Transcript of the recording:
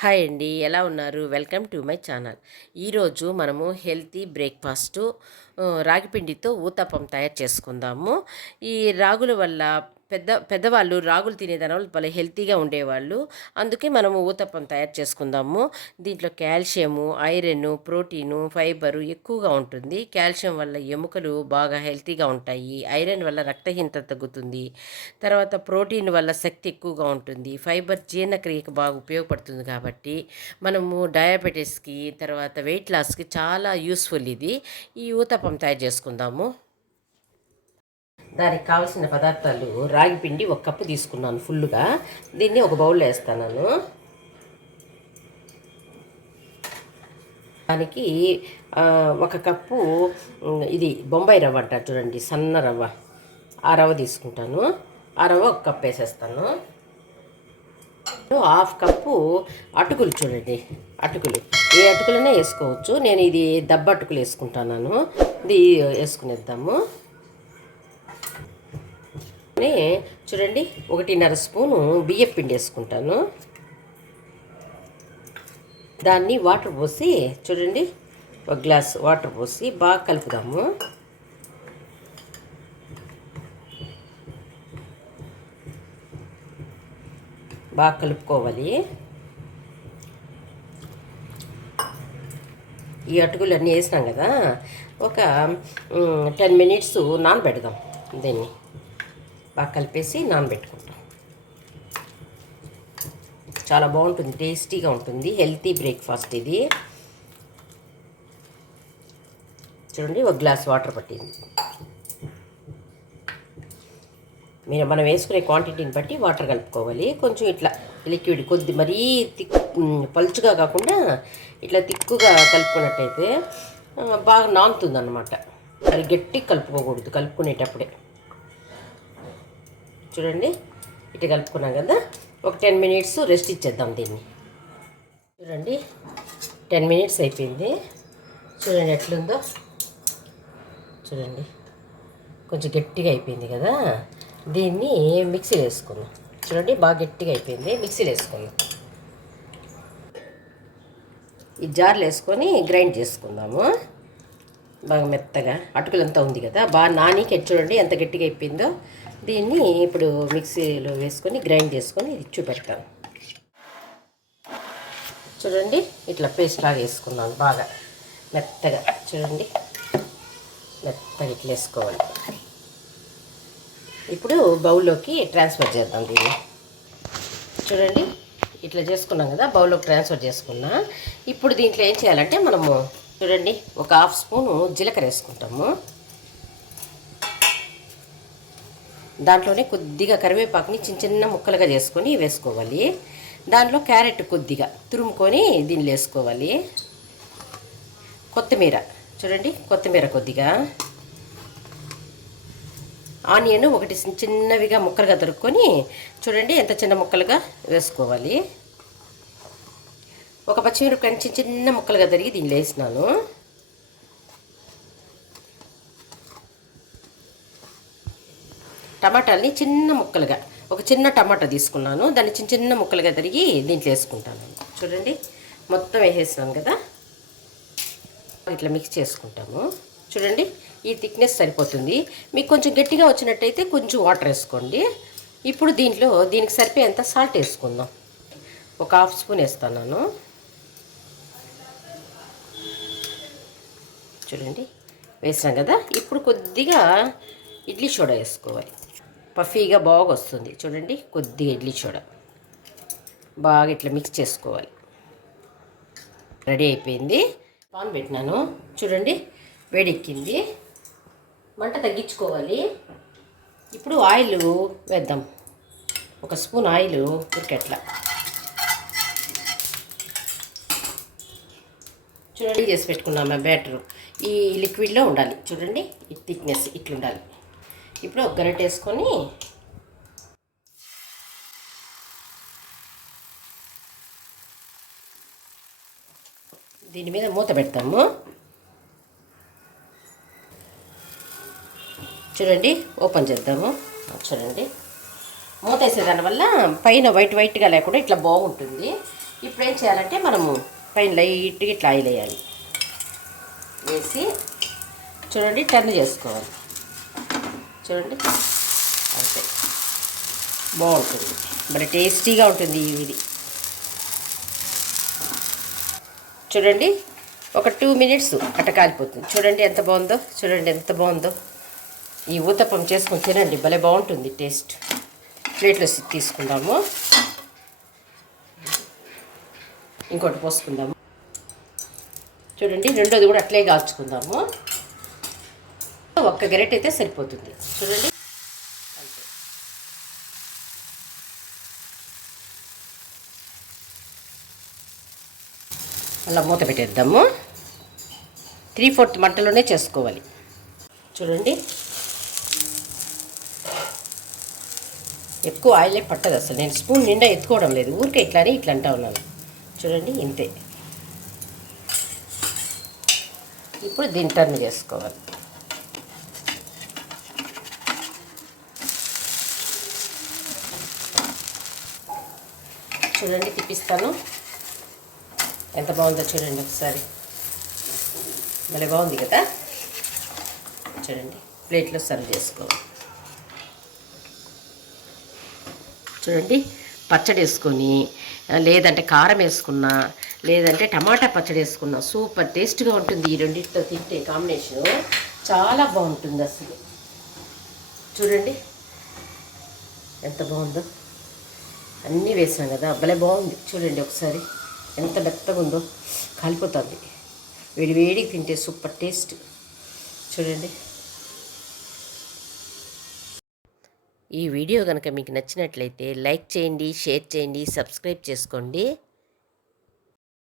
Hi అండి. ఎలా ఉన్నారు? Welcome to my channel. ఈరోజు మనము హెల్తీ బ్రేక్ఫాస్ట్ రాగిపిండితో ఊతప్పం తయారు చేసుకుందాము. ఈ రాగుల వల్ల పెద్ద పెద్దవాళ్ళు రాగులు తినేదాని వల్ల భలే హెల్తీగా ఉండేవాళ్ళు. అందుకే మనము ఊతప్పం తయారు చేసుకుందాము. దీంట్లో కాల్షియము ఐరన్ ప్రోటీను ఫైబరు ఎక్కువగా ఉంటుంది. కాల్షియం వల్ల ఎముకలు బాగా హెల్తీగా ఉంటాయి. ఐరన్ వల్ల రక్తహీనత తగ్గుతుంది. తర్వాత ప్రోటీన్ వల్ల శక్తి ఎక్కువగా ఉంటుంది. ఫైబర్ జీర్ణక్రియకు బాగా ఉపయోగపడుతుంది కాబట్టి మనము డయాబెటీస్కి తర్వాత వెయిట్ లాస్కి చాలా యూస్ఫుల్ ఇది. ఈ ఊతప్పం తయారు చేసుకుందాము. దానికి కావాల్సిన పదార్థాలు రాగి పిండి ఒక కప్పు తీసుకున్నాను ఫుల్గా దీన్ని ఒక బౌల్లో వేస్తాను. దానికి ఒక కప్పు ఇది బొంబాయి రవ్వ అంటారు చూడండి సన్న రవ్వ. ఆ రవ్వ తీసుకుంటాను. ఆ రవ్వ ఒక కప్పు వేసేస్తాను. హాఫ్ కప్పు అటుకులు చూడండి అటుకులు. ఏ అటుకులైనా వేసుకోవచ్చు. నేను ఇది దబ్బ అటుకులు వేసుకుంటాను. ఇది వేసుకునేద్దాము. నే చూడండి ఒకటిన్నర స్పూను బియ్యం పిండి వేసుకుంటాను. దాన్ని వాటర్ పోసి చూడండి ఒక గ్లాస్ వాటర్ పోసి బాగా కలుపుదాము. బాగా కలుపుకోవాలి. ఈ అటుకులు అన్నీ వేసినాం కదా ఒక టెన్ మినిట్స్ నానబెడదాం దీన్ని. బాగా కలిపేసి నానబెట్టుకుంటాం చాలా బాగుంటుంది టేస్టీగా ఉంటుంది హెల్తీ బ్రేక్ఫాస్ట్ ఇది. చూడండి ఒక గ్లాస్ వాటర్ పట్టింది. మీరు మనం వేసుకునే క్వాంటిటీని బట్టి వాటర్ కలుపుకోవాలి. కొంచెం ఇట్లా లిక్విడ్ కొద్ది మరీ తిక్ పలుచుగా కాకుండా ఇట్లా తిక్కుగా కలుపుకున్నట్టయితే బాగా నానుతుంది అనమాట అది గట్టి కలుపుకోకూడదు కలుపుకునేటప్పుడే. చూడండి. ఇటు కలుపుకున్నాం కదా. ఒక టెన్ మినిట్స్ రెస్ట్ ఇచ్చేద్దాం దీన్ని. చూడండి. టెన్ మినిట్స్ అయిపోయింది. చూడండి ఎట్లుందో. చూడండి. కొంచెం గట్టిగా అయిపోయింది కదా. దీన్ని మిక్సీలో వేసుకుందాం. చూడండి బాగా గట్టిగా అయిపోయింది. మిక్సీలో వేసుకుందాం. ఈ జార్లు వేసుకొని గ్రైండ్ చేసుకుందాము. బాగా మెత్తగా అటుకులంతా ఉంది కదా బాగా నాని చూడండి ఎంత గట్టిగా అయిపోయిందో. దీన్ని ఇప్పుడు మిక్సీలో వేసుకొని గ్రైండ్ చేసుకొని ఇది చూపెడతాను చూడండి ఇట్లా పేస్ట్ లాగా వేసుకున్నాను బాగా మెత్తగా. చూడండి మెత్తగా ఇట్లా వేసుకోవాలి. ఇప్పుడు బౌల్లోకి ట్రాన్స్ఫర్ చేద్దాం దీన్ని. చూడండి ఇట్లా చేసుకున్నాం కదా బౌల్లోకి ట్రాన్స్ఫర్ చేసుకున్నా. ఇప్పుడు దీంట్లో ఏం చేయాలంటే మనము చూడండి ఒక హాఫ్ స్పూను జీలకర్ర వేసుకుంటాము. దాంట్లోనే కొద్దిగా కరివేపాకుని చిన్న చిన్న ముక్కలుగా చేసుకొని వేసుకోవాలి. దాంట్లో క్యారెట్ కొద్దిగా తురుముకొని దీనిలో వేసుకోవాలి. కొత్తిమీర చూడండి కొత్తిమీర కొద్దిగా. ఆనియన్ ఒకటి చిన్నవిగా ముక్కలుగా దొరుకుని చూడండి ఎంత చిన్న ముక్కలుగా వేసుకోవాలి. ఒక పచ్చిమిరపకాయ చిన్న చిన్న ముక్కలుగా తరిగి దీనిలో వేసినాను. టమాటాలని చిన్న ముక్కలుగా ఒక చిన్న టమాటా తీసుకున్నాను. దాన్ని చిన్న చిన్న ముక్కలుగా తరిగి దీంట్లో వేసుకుంటాను. చూడండి మొత్తం వేసేసినాను కదా. ఇట్లా మిక్స్ చేసుకుంటాము. చూడండి ఈ థిక్నెస్ సరిపోతుంది. మీకు కొంచెం గట్టిగా వచ్చినట్టయితే కొంచెం వాటర్ వేసుకోండి. ఇప్పుడు దీంట్లో దీనికి సరిపోయేంత సాల్ట్ వేసుకుందాం. ఒక హాఫ్ స్పూన్ వేస్తాను చూడండి. వేసాం కదా. ఇప్పుడు కొద్దిగా ఇడ్లీ సోడా వేసుకోవాలి. పఫీగా బాగా వస్తుంది. చూడండి కొద్దిగా ఇడ్లీ సోడా. బాగా ఇట్లా మిక్స్ చేసుకోవాలి. రెడీ అయిపోయింది. పాన్ పెట్టినాను. చూడండి వేడెక్కింది. మంట తగ్గించుకోవాలి. ఇప్పుడు ఆయిల్ వేద్దాం. ఒక స్పూన్ ఆయిల్ ఉరికెట్లా చూడండి చేసి పెట్టుకున్నాము బ్యాటరు. ఈ లిక్విడ్లో ఉండాలి. చూడండి ఈ థిక్నెస్ ఇట్లా ఉండాలి. ఇప్పుడు ఒక గరిటె వేసుకొని దీని మీద మూత పెడతాము. చూడండి ఓపెన్ చేద్దాము. చూడండి. మూత వేసే దానివల్ల పైన వైట్ వైట్గా లేకుండా ఇట్లా బాగుంటుంది. ఇప్పుడు ఏం చేయాలంటే మనము పైన లైట్గా ఇట్లా ఆయిల్ వేయాలి. వేసి చూడండి టర్న్ చేసుకోవాలి. చూడండి. అంతే. బాగుంటుంది. మరి టేస్టీగా ఉంటుంది ఇది చూడండి ఒక టూ మినిట్స్ అట్ట కాలిపోతుంది. చూడండి ఎంత బాగుందో చూడండి ఎంత బాగుందో. ఈ ఊతప్పం చేసుకొని తినండి భలే బాగుంటుంది టేస్ట్. ప్లేట్లో తీసుకుందాము. ఇంకోటి పోసుకుందాము. చూడండి రెండోది కూడా అట్లే కాల్చుకుందాము. ఒక్క గెరెట్ అయితే సరిపోతుంది. చూడండి. అలా మూత పెట్టేద్దాము. త్రీ ఫోర్త్ మంటలోనే చేసుకోవాలి. చూడండి. ఎక్కువ ఆయిలే పట్టదు అసలు. నేను స్పూన్ నిండా ఎత్తుకోవడం లేదు. ఊరికే ఇట్లానే ఇట్లా అంటా ఉన్నాను. చూడండి ఇంతే. ఇప్పుడు దీని టర్న్ చేసుకోవాలి. చూడండి తిప్పిస్తాను. ఎంత బాగుందో చూడండి ఒకసారి. భలే బాగుంది కదా? చూడండి ప్లేట్లో సర్వ్ చేసుకోవాలి. చూడండి పచ్చడి వేసుకొని లేదంటే కారం వేసుకున్నా లేదంటే టమాటా పచ్చడి వేసుకున్నా సూపర్ టేస్ట్గా ఉంటుంది ఈ రెండింటితో తింటే కాంబినేషన్. చాలా బాగుంటుంది అసలు. చూడండి. ఎంత బాగుందో. అన్నీ వేసాం కదా భలే బాగుంది. చూడండి ఒకసారి. ఎంత మెత్తగా ఉందో. కాలిపోతుంది. వేడి వేడికి తింటే సూపర్ టేస్ట్. చూడండి. ఈ వీడియో కనుక మీకు నచ్చినట్లయితే లైక్ చేయండి షేర్ చేయండి సబ్స్క్రైబ్ చేసుకోండి.